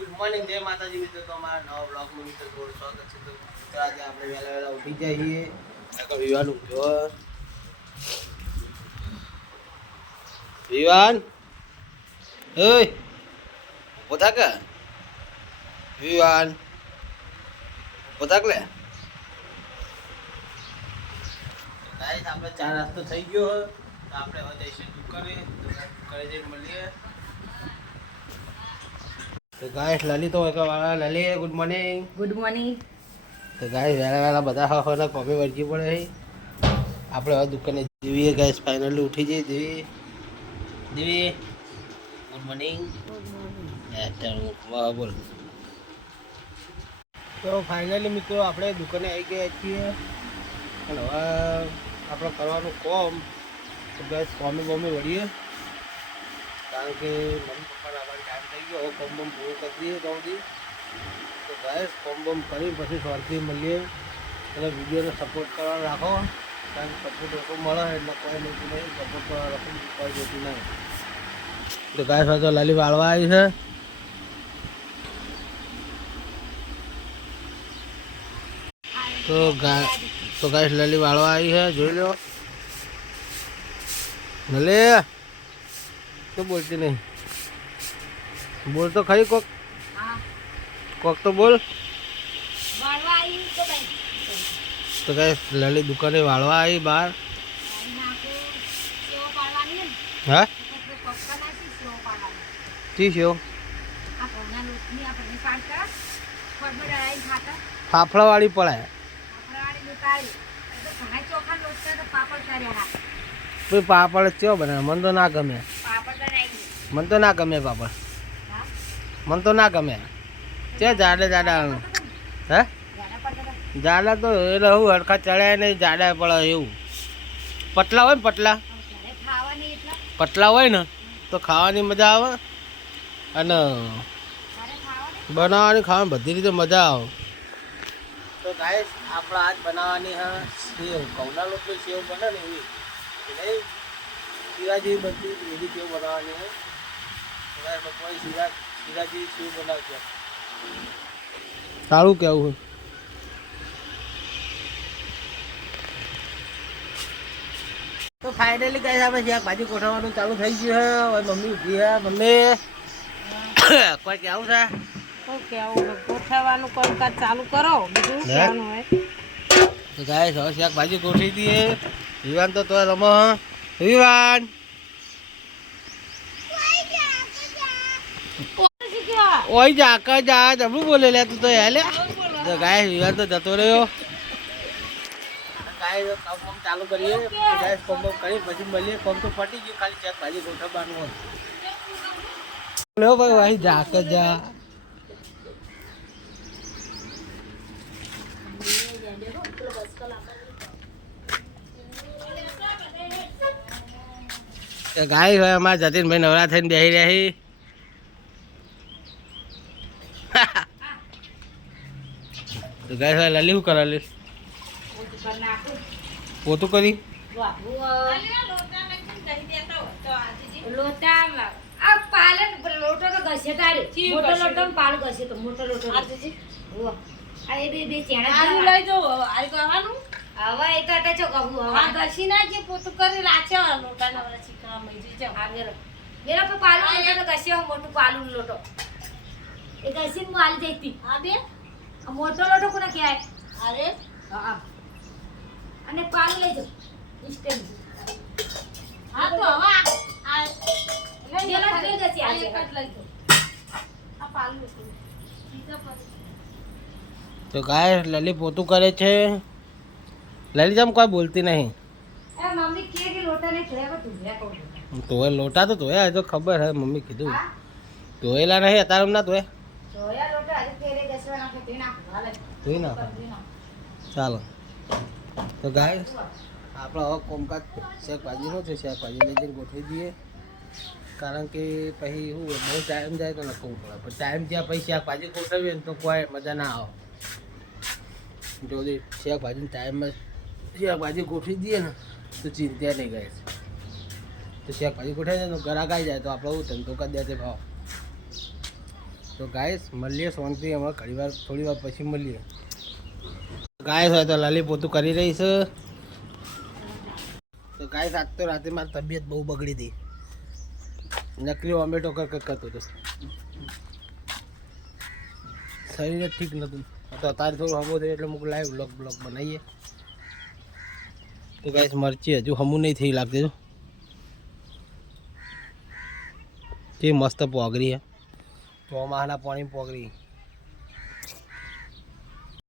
Good morning જય માતાજી મિત્રો. તો અમારા નવા બ્લોગમાં મિત્રો થોડું સ્વાગત છે. તો મિત્રો આજે આપણે વહેલા વહેલા ઉઠી જઈએ. વિવાન ઉઠ્યો. વિવાન ઓય ઉભો કે વિવાન ઉભો લે. ગાઈસ આપણે ચા નાસ્તો થઈ ગયો. તો આપણે હવે જઈશું દુકાને. દુકાને જઈને મળીએ. તો ગાઈસ લલિત વાળા લલી ગુડ મોર્નિંગ. Good morning. તો ગાઈસ વહેલા વહેલા બધા હા કોફી વળગી પડે. આપણે હવે દુકાને જીવીએ ગાઈસ. ફાઇનલી ઉઠી જઈએ દેવી. દેવી ગુડ મોર્નિંગ. વાહ બોલ. તો ફાઇનલી મિત્રો આપણે દુકાને આવી ગયા છીએ. અને હવે આપણે કરવાનું કોમ. તો ગાઈસ કોમી વળીએ. કારણ કે મમ્મી પપ્પાને આવવાનો ટાઈમ થઈ ગયો. હવે કોમ બમ પૂરું કરી દઈએ તો બધી. તો ગાઈસ કોમ બમ કરી પછી શાંતિ મળીએ. અને વિડીયોને સપોર્ટ કરવા રાખો. કારણ કે સપોર્ટ લોકો મળે એટલે કોઈ નથી નહીં. સપોર્ટ કરવા રાખો કોઈ જોતી નહીં. તો ગાઈસ હવે તો લાલી વાળવા આવી છે. તો ગાઈસ લાલી વાળવા આવી છે. જોઈ લો લલી તો બોલતી નહીં. બોલ તો ખરી કોક. કોક તો બોલ. તો કઈ લલી દુકાને વાળવા આવી બહાર. હા ઠીક છે. ફાફડા વાળી પડાય. પાપડ ચો બનાવે. મને તો ના ગમે. મને તો ના ગમે પાપડ. મને તો ના ગમે. છે જાડા હે જાડા તો એટલે હું હરખા ચડ્યા નહીં. જાડા પડે એવું. પતલા હોય ને પતલા હોય ને તો ખાવાની મજા આવે. અને બનાવવાની ખાવાની બધી રીતે મજા આવે. તો ગાઈસ આપણે આજ બનાવવાની હા સેવ. ઘઉંના લોટની સેવ બને ને એવી નહીં. શીરાજી બધી એવી સેવ બનાવવાની હોય. કોઈ શીરાજી સેવ બનાવશે. સારું કેવું. તો ફાઇનલી ગાઈસ આપણે શાકભાજી ગોઠવવાનું ચાલુ થઈ ગયું છે. હવે મમ્મી ઉઠી છે. મમ્મી કોઈ કેવું છે? ગોઠવવાનું કામકાજ ચાલુ કરો. બીજું કહેવાનું હોય તો ગાઈસ હવે શાકભાજી ગોઠવી દઈએ. વિવાન તો રમો. વિવાન ઓય જા કા જા જબરું બોલે લે તું તો હેલે. તો ગાઈસ વિવાન તો જતો રહ્યો. ગાઈસ કામ ચાલુ કરીએ. ગાઈસ કામ કરી પછી મળીએ. કામ તો પટી ગયું. ખાલી શાકભાજી ગોઠવવાનું હોય. લો ભાઈ વાહી જા કા જા. ગાય હોય અમારા જતીનભાઈ નવરા થઈને બેસી રહ્યા. તો ગાય હોય લલી શું કરે? પોતું કરી મોટો લોટો કોને કહેવાય? અરે અને પાલું લઈ જાઓ ઇન્સ્ટન્ટ. હા તો હવે આ લઈ જશે. આ એક જ લઈ જાઓ. આ પાલું તો ગાય લલી પોતું કરે છે. લલી જમ કોઈ બોલતી નહીં. મમ્મી કે લોટા ને ધોયા તું ધોયા લોટા તો ધોયા. તો ખબર હે મમ્મી કીધું. ધોયેલા નહીં અત્યારે ના ધોયા. ધોયા લોટા આજે ફેરે બેસવા નાખે તે નાખ હાલે ધોઈ નાખ. ચાલો તો ગાય આપણે હવે કોમકાજ શાકભાજીનું છે. શાકભાજી લઈ જઈને ગોઠવી દઈએ. કારણ કે પછી શું બહુ ટાઈમ જાય તો નખવું પડે. પણ ટાઈમ ત્યાં પછી શાકભાજી ગોઠવીએ ને તો કોઈ મજા ના આવે. જો શાકભાજીનો ટાઈમમાં શાકભાજી ગોઠવી દઈએ ને તો ચિંતા નહીં ગાય. તો શાકભાજી ગોઠવી દે તો ગરાક આવી જાય તો આપણે ધંધો કરી દે તે ભાવ. તો ગાઈસ મળીએ શાંતિ હમણાં ઘણી વાર થોડી વાર પછી મળીએ. ગાઈસ હોય તો લાલી પોતું કરી રહી છે. તો ગાઈસ આજ તો રાતે મારી તબિયત બહુ બગડી હતી. નકલી ઓમેટો કરતો હતો. શરીર જ ઠીક નહોતું. તો અત્યારે થોડું હમું થયું એટલે મુક લાઈવ બ્લોગ બનાવીએ. તો ગાઈસ મરચી હજુ હમું નહીં થઈ લાગતી જો કે મસ્ત પોગરી હે ચોમાહાના પાણી પોગરી